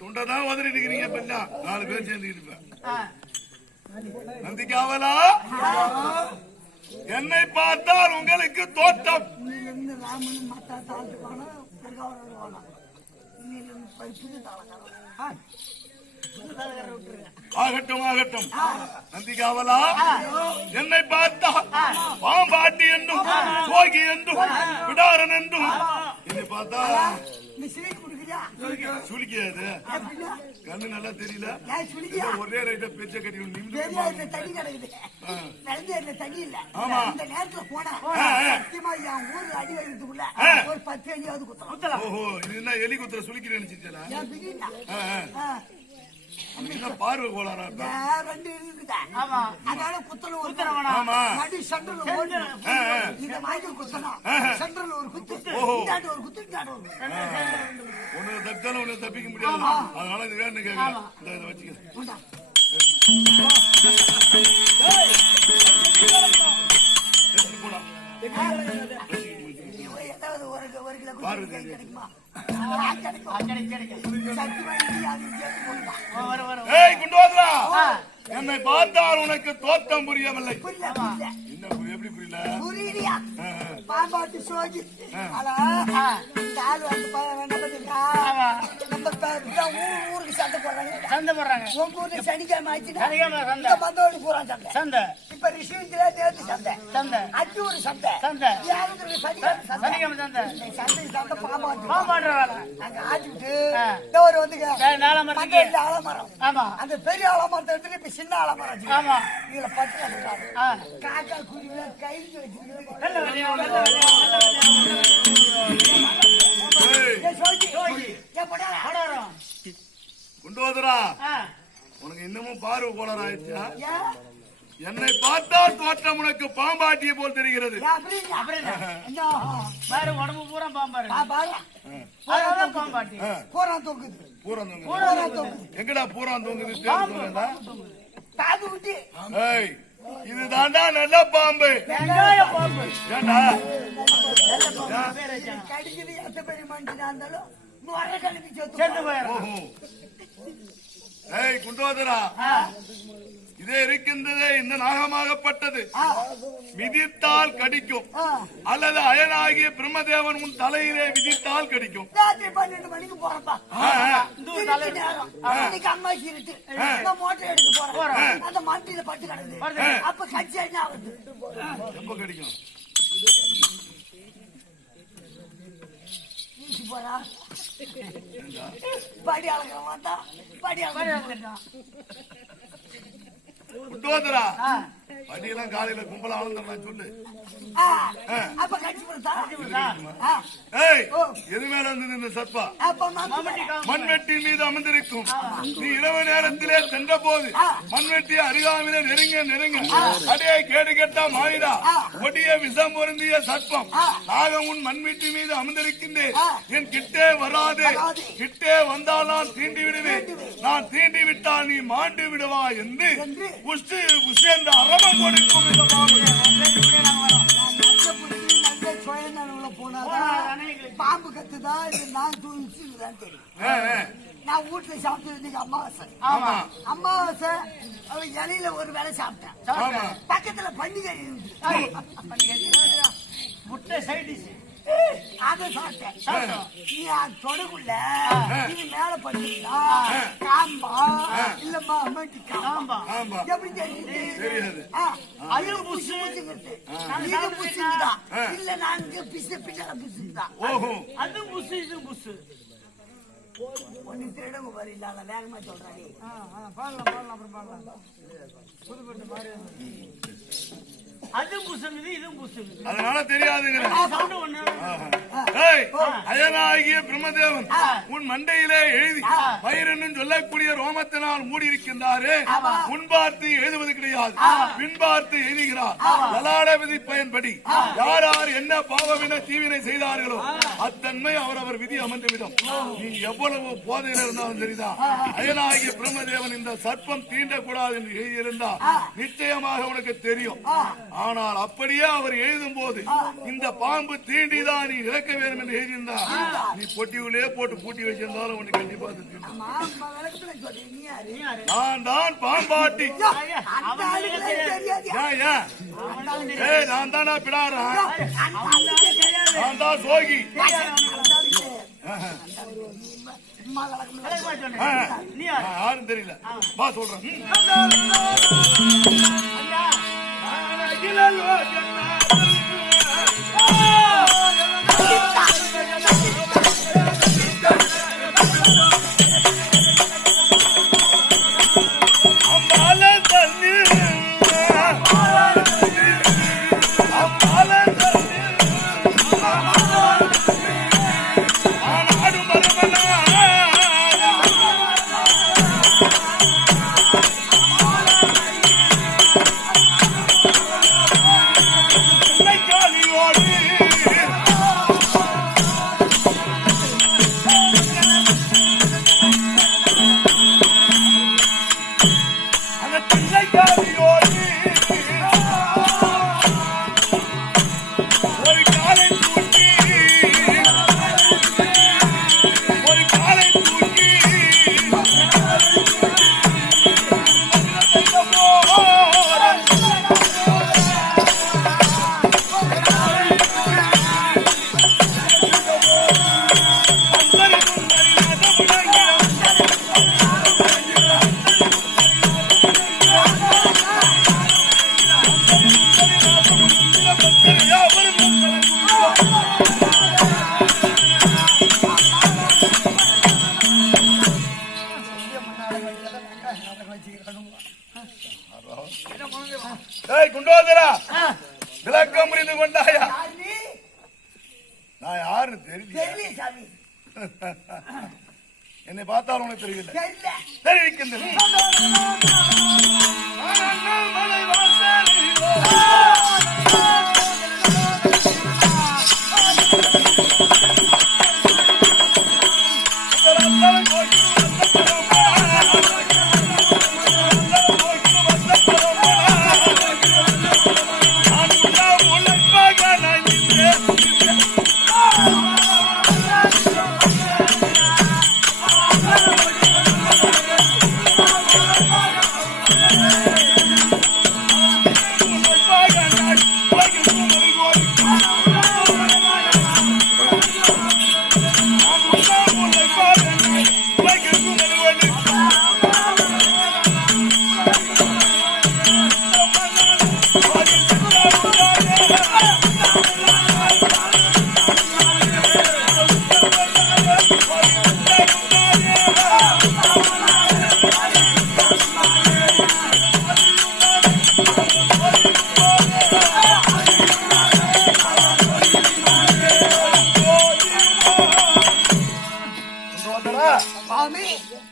துண்டதான் உதறிட்டு இருக்கிறீங்க. நாலு பேர் சேர்ந்துக்கிட்டு நந்திக்காவலா என்னை பார்த்தால் உங்களுக்கு தோட்டம் ஆகட்டும் ஆகட்டும். நந்திகாவலா என்னை பார்த்தா பாம்பாட்டி என்றும் சோகி என்றும் விடாரன் என்றும் என்னை பார்த்தா சுளிக்காது. கண்ணு நல்லா தெரியல. ஒரே ரைட்டா பேச்ச கட்டி தண்ணி கிடக்குது. தண்ணி இல்ல. இந்த நேரத்துல போனா சத்தியமா என் ஊரு அடி வைக்கிறதுக்குள்ள ஒரு 10 அடியாவது குத்தலாம். ஓஹோ, இது என்ன எலி குத்துற சுளிக்கிறேன்னு நினைச்சிட்டா? பார்வை கோளாரா ரெண்டு இருக்குதா? அதனால குத்தணும் ஒரு நடு சென்டர்ல இத வாங்கி குத்தணும். சென்டர்ல ஒரு குத்து, இந்தாண்டு ஒரு குத்து, இந்தாண்டு ஒரு ஒண்ணு தப்பிச்சாலும் ஒண்ணு தப்பிக்க முடியாது. அதனால இது வேணும் கேட்கலாம். இதை வச்சுக்கிறேன். ஒரு கிலோ கிடைக்குமா? என்னை பார்த்தால் உனக்கு தோற்றம் புரியவில்லை. எப்படி புரியல? புரியலையா? பாம்பாட்டு சோஜி ஊருக்கு சண்டை போடுறாங்க. உங்க ஊர்ல சனிக்கிழமை ஆச்சுன்னா மந்தோடி பூரா சண்டை. இப்ப ரிஷிவத்துல நேற்று சண்டை, அச்சு ஒரு சண்டை, சனிக்கிழமை சண்டை பாம்பாட்டு அங்க ஆச்சுட்டு ஒரு வந்துங்க ஆலமரம். அந்த பெரிய ஆலமரத்தை எடுத்துட்டு இப்ப சின்ன ஆலமரம் இதுல பட்டு காக்கா குருவில கைக்கு வச்சிருக்கேன். கொண்டு வந்துடா. உனக்கு இன்னமும் பார்வை கோளாறு ஆயிடுச்சா? என்னை பார்த்தால் தோற்றம் உனக்கு பாம்பாட்டியை போல் தெரிகிறது. உடம்பு பூரா பாம்பாரு. பூரா தொங்குது. எங்கடா பூரா தொங்குது? இதுதான்டா நல்ல பாம்பு. கடிக்கிறது எத்த பெரிய மனுஷனா இருந்தாலும் குண்டோதரா, இதே இருக்கின்றதே இந்த நாகமாகப்பட்டது. மிதித்தால் கடிக்கும், அல்லது அயனாகிய பிரம்மதேவன் உன் தலையிலே விதித்தால் கடிக்கும். 12 மணிக்கு போறப்பா அம்மா சீரிட்டு மோட்டர் எடுத்து போறேன். அந்த மண்டியில பட்டு கிடக்குது. அப்ப கட்சி என்ன ஆகுது? எப்ப கடிக்கும்? போறா படி அழகிற மாட்டா. படி குண்டோதரா, படியெல்லாம் காலையில கும்பலா வளர்ந்தா சொல்லு. அப்ப கட்சி எது மேல இருந்தது இந்த சர்ப்பா? மண்வெட்டி மீது அமர்ந்திருக்கும். நீ இரவு நேரத்திலே சென்ற போது மண்வெட்டி அருகாமையில நெருங்க அடையை கேடு கேட்டா மாறிடா. கொடிய விஷம் பொருந்திய சர்ப்பம் நாகம் உன் மண்வெட்டி மீது அமர்ந்திருக்கின்றேன். என் கிட்டே வராது. கிட்டே வந்தால் நான் தீண்டி விடுவேன். நான் தீண்டி விட்டால் நீ மாண்டு விடுவா என்று என்ற அரவம் கொடுக்கும். இந்த பாம்பு கத்துதான் இது. நான் தூங்கிச்சுதான் தெரியும். நான் வீட்டுல சாப்பிட்டு அமாவாசை இலையில ஒரு வேலை சாப்பிட்டேன். பக்கத்துல பண்டிகை முட்டை சைடிஷ் அதை சாப்பிட்டேன். நீ தொடுக்குள்ள இது மேல பண்ணிருந்தா காம்பா இல்லம்மா அம்மாட்டி காம்பா எப்படி தெரியுது? அது புசுங்குது. இது புசுங்குதா இல்ல நாங்க பிசு பின்னால புசுங்குதான். அது புசு இது புசு ஒன்னு திருடங்க பாரு. இல்ல வேகமா சொல்றாங்க. அப்புறம் பாடலாம். புதுப்பட்டு மாதிரி அது அதனால தெரியாதுங்க. அயனாகிய பிரம்மதேவன் உன் மண்டையிலே எழுதி பயிரென்னு சொல்லக்கூடிய ரோமத்தினால் மூடி இருக்கின்றாரே, முன்பார்த்து எழுதுவது கிடையாது, பின்பார்த்து எழுதுகிறார். லலாட விதி பயன்படி யார் யார் என்ன பாவவின தீவினை செய்தார்களோ அத்தன்மை அவரவர் விதி அமர்ந்துவிடும். நீ எவ்வளவு போதையில் இருந்தாலும் சரிதான், அயனாகிய பிரம்மதேவன் இந்த சர்ப்பம் தீண்டக்கூடாது என்று எழுதியிருந்தால் நிச்சயமாக உனக்கு தெரியும். ஆனால் அப்படியே அவர் எழுதும் போது இந்த பாம்பு தீண்டிதான் நீ இறக்க வேண்டும் என்று எழுதியிருந்தா நீ பொட்டியுள்ளே போட்டு பூட்டி வச்சிருந்தாலும் உனக்கு கண்டிப்பா தெரியும். நான் தான் பாம்பாட்டி, நான் தானா பிடாரன், நான் தான் சோகி. யாரும் தெரியல பா சொல்றேன். குண்டோதரா விளக்கம் புரிந்து கொண்டாயா? நான் யாரு தெரியல, என்னை பார்த்தாலும் உனக்கு தெரியல, தெரிவிக்கின்றேன்.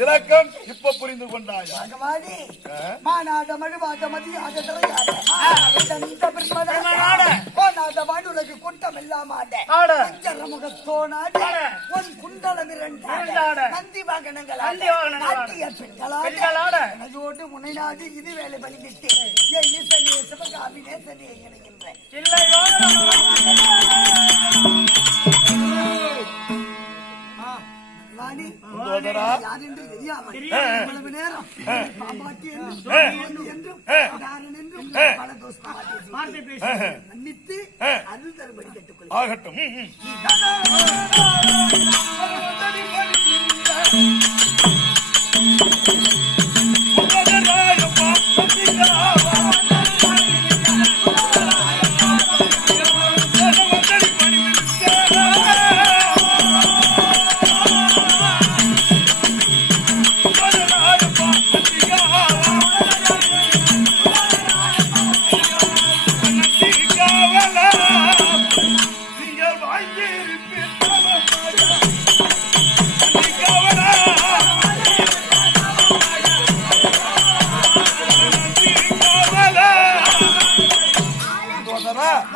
விளக்கம் இப்ப புரிந்து கொண்டாயா? உனக்கு குண்டம் இல்லாம நந்தி வாகனங்கள் பெண்களோடு முனைநாடி இது வேலை பண்ணிக்கிட்டு சிவகாமி நேசனியை நினைக்கின்றேன். யாரென்று தெரியாமல் நேரம் பாம்பாட்டி என்றும் பல தோஷம் மன்னித்து அது தருபடி கேட்டுக்கொள்ள ஆகட்டும்.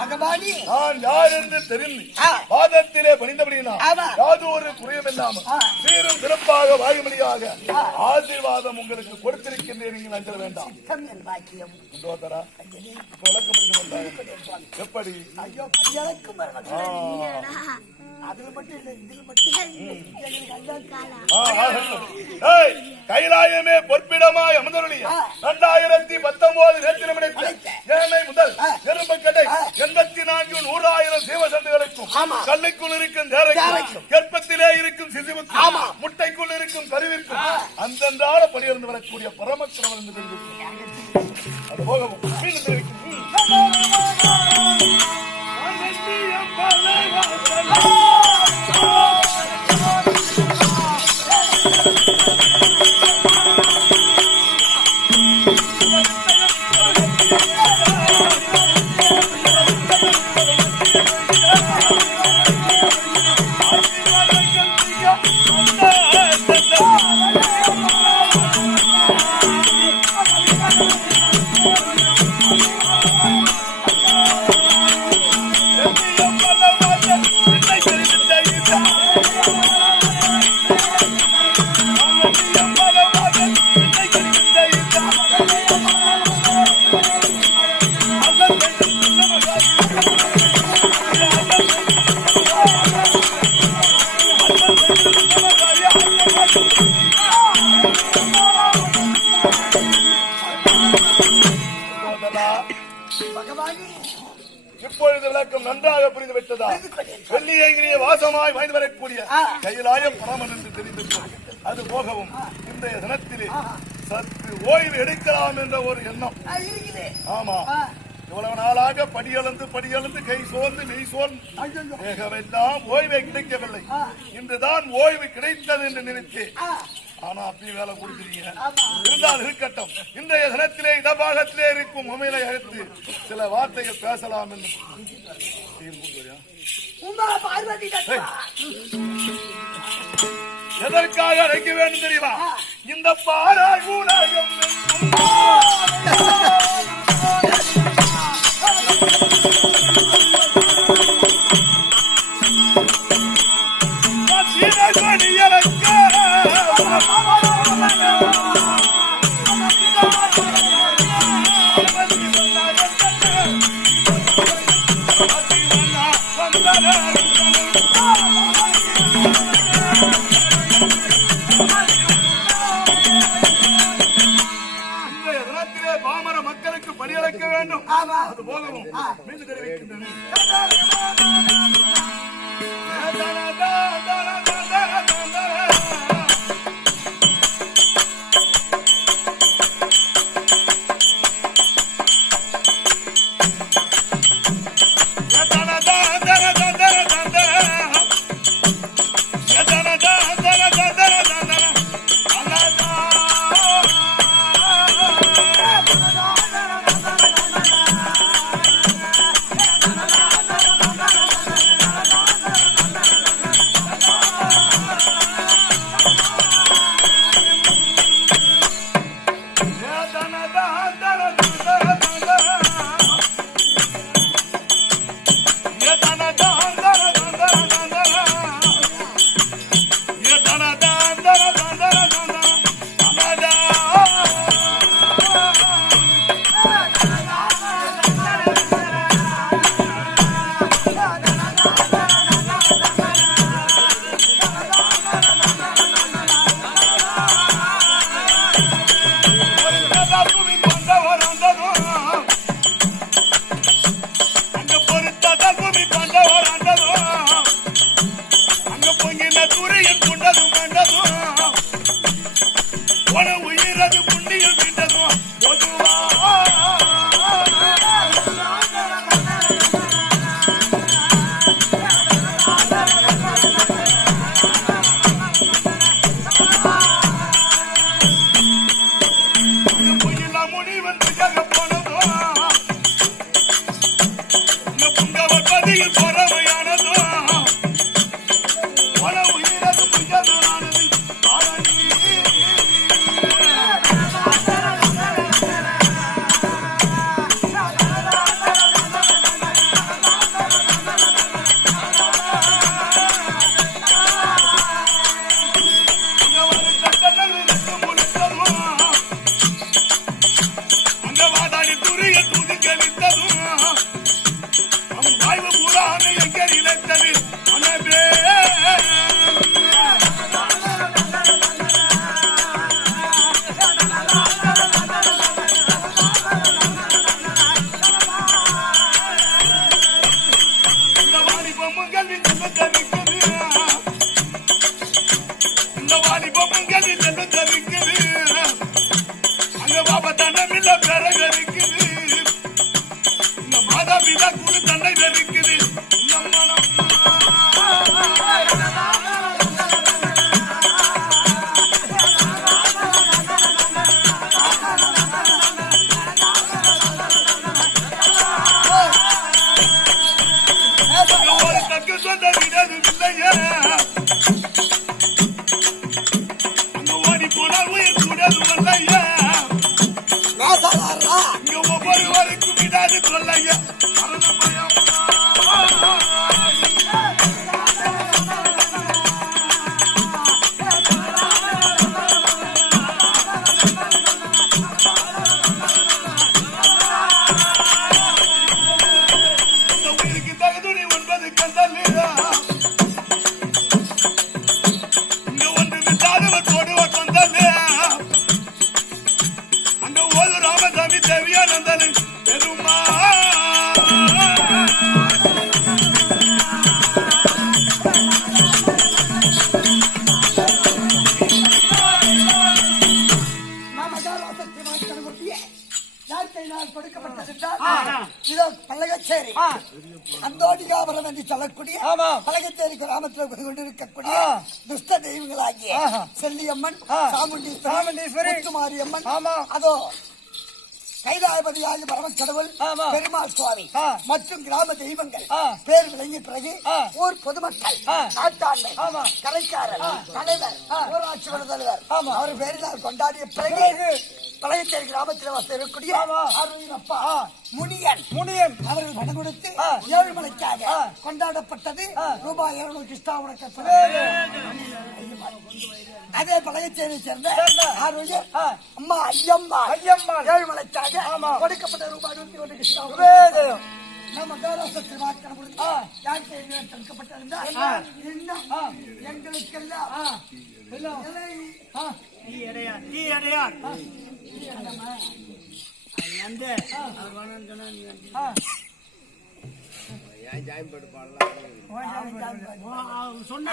பகவானி நான் யார் என்று தெரிந்து பாதத்திலே பணிந்தபடினா யாது ஒரு குறையும் இல்லாமல் சீரும் சிறப்பாக வாயுமொழியாக ஆசீர்வாதம் உங்களுக்கு கொடுத்திருக்கின்றேன். நீங்கள் அஞ்சல் வேண்டாம். எப்படி கைலாயமே பொற்பிடமாய் அமர்ந்தருளிய 2019 நேற்றிடமிடத்தில் ஏழை முதல் எறும்புக்கடை 84 100,000 சீவசண்டுகளுக்கும் கல்லுக்குள் இருக்கும் தேரைக்கும் கற்பத்திலே இருக்கும் சிசுவுக்கும் முட்டைக்குள் இருக்கும் கருவிற்கும் அந்தந்தால பணியிருந்து வரக்கூடிய பரமக்கிரமன் என்று தெரிவிக்கும். அது போகவும் மீண்டும் தெரிவிக்கும். இப்பொழுது விளக்கம் நன்றாக புரிந்து விட்டதா? வெள்ளியங்கிரிய வாசமாய் வாய்ந்து வரக்கூடிய கைலாயம் பரமன் என்று தெரிந்திருக்கிறது. அது போகவும் இன்றைய தினத்திலே சற்று ஓய்வு எடுக்கலாம் என்ற ஒரு எண்ணம். ஆமா, இவ்வளவு நாளாக படியளந்து கை சோர்ந்து நெய் சோர்ந்து வேகமெல்லாம் ஓய்வை கிடைக்கவில்லை. இன்றுதான் ஓய்வு கிடைத்தது என்று நினைத்தேன். ஆனா அப்படி வேலை கொடுக்குறீங்க. இருந்தால் இருக்கட்டும். இன்றைய தினத்திலே இடபாகத்திலே இருக்கும் உமையிலை அழைத்து சில வார்த்தைகள் பேசலாம் என்று எதற்காக அழைக்க வேண்டும் தெரியுமா? இந்த பாராய் ஊடகம் பாமர மக்களுக்கு பணியளிக்க வேண்டும். அது போகவும் மீண்டும் தெரிவிக்கின்றன. வித குழு தன்னை வெறுக்குது நம்மனம் ஒரு தக்கு சொந்த விடது இல்லையே அங்க ஓடி போனால் உயிர் கூடது இல்லையா இங்க ஒவ்வொருவருக்கும் விடாது சொல்லையா மரண பயம் அந்தோடிகாபுரம் என்று சொல்லக்கூடிய பலகச்சேரி கிராமத்தில் கொண்டிருக்கக்கூடிய துஷ்ட தெய்வங்களாகிய செல்லியம்மன், சாமுண்டீஸ்வரி, முத்துமாரியம்மன், அதோ கைலாயபதியாகிய பரமக்கடவுள், பெருமாள் சுவாமி மற்றும் கிராம தெய்வங்கள் பேர் விளங்கிய பிறகு ஊர் பொதுமக்கள், நாட்டாண்மை, கலைக்காரர், தலைவர், ஊராட்சி மன்ற தலைவர் அவர் பேரினால் கொண்டாடிய பிறகு பழகச்சேரி கிராமத்தில் வசிக்கக்கூடிய அப்பா முனியன் அவர்கள் பணம் கொடுத்து ஏழுமலைக்காக கொண்டாடப்பட்டது ரூபாய் 200 கிருஷ்ணாவுடைய. அதே பழகச்சேரியை சேர்ந்த அம்மா ஐயம்மா ஏழுமலைக்காக கொடுக்கப்பட்ட ரூபாய் 101 கிருஷ்ணாவுடைய. நம்ம மகாராஷ்டிரத்தில் வாக்களிக்கப்பட்டது எங்களுக்கெல்லாம் சொன்ன